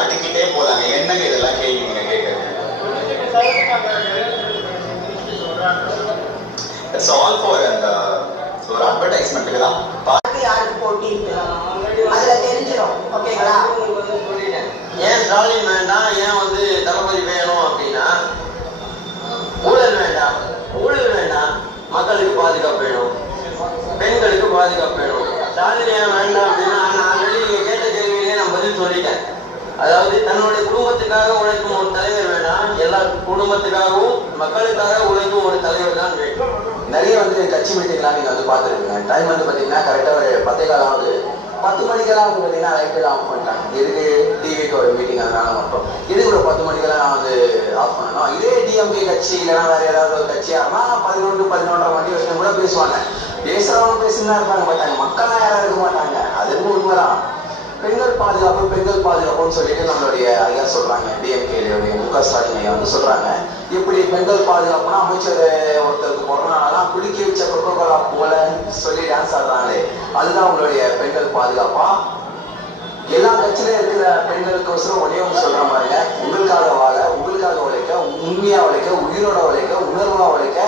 அடுக்கிட்டே போறாங்க. என்னங்க இதெல்லாம் கேள்வி நீங்க கேட்கறது? இட்ஸ் ஆல் ஃபார் அந்த ஒரு அட்வர்டைஸ்மெண்ட்டுக்கு தான். யாருக்கு போட்டி இருக்கு அதுல தெரிஞ்சிடும். ஓகேங்களா? ஏன் ஸ்டாலின் வேண்டாம், ஏன் வந்து தளபதி வேணும் அப்படின்னா, ஊழல் வேண்டாம், ஊழல் வேண்டாம், மக்களுக்கு பாதுகாப்பு வேணும், பெண்களுக்கு பாதுகாப்பு வேணும். ஸ்டாலின் ஏன் வேண்டாம் அப்படின்னா, நான் ஆல்ரெடி நீங்க கேட்ட கேள்வியிலே நான் பதில் சொல்லிட்டேன். அதாவது தன்னுடைய குடும்பத்துக்காக உழைக்கும் ஒரு தலைவர் வேணாம், எல்லா குடும்பத்துக்காகவும் மக்களுக்காக உழைக்கும் ஒரு தலைவர் தான் வேணும். நிறைய வந்து கட்சி மீட்டிங்லாம் நீங்க வந்து பார்த்துருக்கீங்க. டைம் வந்து பார்த்தீங்கன்னா கரெக்டாக ஒரு 10 மணிக்கெல்லாம் வந்து பார்த்தீங்கன்னா லைட்டு ஆஃப் பண்ணிட்டாங்க. இதுக்கு டிவிக்கு ஒரு மீட்டிங் அதனால மட்டும் இதுக்கு ஒரு 10 மணிக்கெல்லாம் நான் வந்து ஆஃப் பண்ணணும். இதே டிஎம்கே கட்சி இல்லைன்னா வேற ஏதாவது ஒரு கட்சியாருன்னா 11-11:30 மணி வருஷம் கூட பேசுவாங்க. பேசுறவங்க பேசுனா இருப்பாங்க மாட்டாங்க, மக்கள்லாம் யாரும் இருக்க மாட்டாங்க. அது உண்மைதான். பெண்கள் பாதுகாப்புன்னு சொல்லிட்டு நம்மளுடைய ஐயா சொல்றாங்க. டிஎம்கேடைய முக ஸ்டாலின் ஐயா வந்து சொல்றாங்க, இப்படி பெண்கள் பாதுகாப்புனா அமைச்சர் ஒருத்தருக்கு பிறந்தனாலதான் குளிக்க வச்ச கொக்கோகோலா போல சொல்லி டான்ஸ் ஆடுறாங்களே, அதுதான் உங்களுடைய பெண்கள் பாதுகாப்பா? எல்லா கட்சியிலும் இருக்கிற பெண்களுக்கோசரம் ஒரே ஒன்று சொல்ற மாதிரிங்க, உங்களுக்காக வாழ, உங்களுக்காக உழைக்க, உண்மையா உழைக்க, உயிரோட உழைக்க, உணர்வா உழைக்க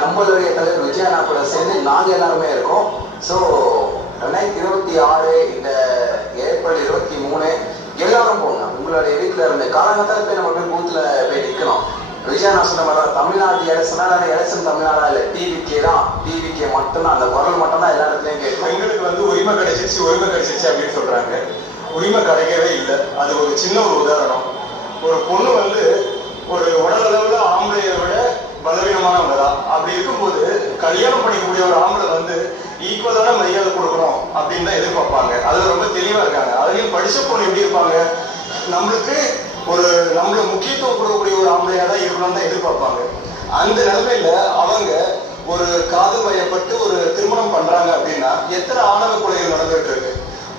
நம்மளுடைய தலைவர் விஜயண்ணா கூட சேர்ந்து நாங்க எல்லாருமே இருக்கோம். ஸோ 2026 இந்த ஏப்ரல் 23 எல்லாரும் போங்க. உங்களுடைய வீட்டுல இருந்து காலங்கத்தால போய் நம்ம போய் பூத்துல போய் நிக்கணும். விஜயண்ணா சொன்ன மாதிரி தமிழ்நாட்டு எலெக்ஷனா எலெக்ஷன் தமிழ்நாடா இல்ல, டிவிகே தான். டிவிகே மட்டும்தான், அந்த குரல் மட்டும் தான் எல்லா இடத்துலயும் கேட்கும். பெண்களுக்கு வந்து உரிமை கிடைச்சிருச்சு அப்படின்னு சொல்றாங்க. உரிமை கிடைக்கவே இல்லை. அது ஒரு சின்ன ஒரு உதாரணம். ஒரு பொண்ணு வந்து ஒரு உடலளவுல ஆம்பளையை விட பலவீனமானவங்க தான். அப்படி இருக்கும்போது கல்யாணம் பண்ணிக்கக்கூடிய ஒரு ஆம்பளை வந்து ஈக்குவலான மரியாதை கொடுக்கணும் அப்படின்னு தான் எதிர்பார்ப்பாங்க. அதுல ரொம்ப தெளிவா இருக்காங்க. அதுலயும் படிச்ச பொண்ணு எப்படி இருப்பாங்க, நம்மளுக்கு முக்கியத்துவம் கொடுக்கக்கூடிய ஒரு ஆம்பளையா தான் இருக்கணும்னு தான் எதிர்பார்ப்பாங்க. அந்த நிலைமையில அவங்க ஒரு காதல் வயப்பட்டு ஒரு திருமணம் பண்றாங்க அப்படின்னா எத்தனை ஆணவ கொலைகள் நடந்துட்டு இருக்கு.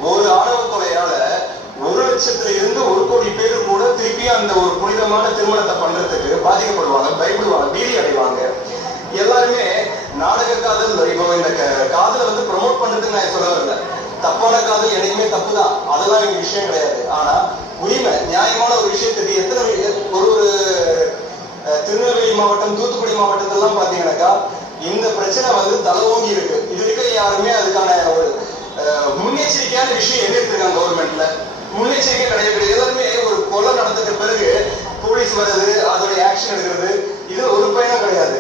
ஒரு ஆணவ கொலையால 1,00,000 இருந்து 1 கோடி பேரு கூட திருப்பி அந்த ஒரு புனிதமான திருமணத்தை பண்றதுக்கு பாதிக்கப்படுவாங்க, பயப்படுவாங்க, பீதி அடைவாங்க. எல்லாருமே நாடக காதல், இப்போ இந்த காதலை வந்து ப்ரமோட் பண்றதுக்கு நான் சொல்ல வரல. தப்பான காதல் என்னைக்குமே தப்பு தான், அதெல்லாம் எங்க விஷயம் கிடையாது. ஆனா உரிமை, நியாயமான ஒரு விஷயத்துக்கு ஒரு திருநெல்வேலி மாவட்டம், தூத்துக்குடி மாவட்டத்திலாம் பாத்தீங்கன்னாக்கா இந்த பிரச்சனை வந்து தலைவோங்கி இருக்கு. இது வரைக்கும் யாருமே அதுக்கான ஒரு முன்னெச்சரிக்கையான விஷயம் எடுத்திருக்காங்க கவர்மெண்ட்ல. முன்னெச்சரிக்கை கிடையாது. எல்லாருமே ஒரு கொலை நடந்துட்ட பிறகு போலீஸ் வருது, அதோட ஆக்ஷன் எடுக்கிறது, இது ஒரு பயணம் கிடையாது.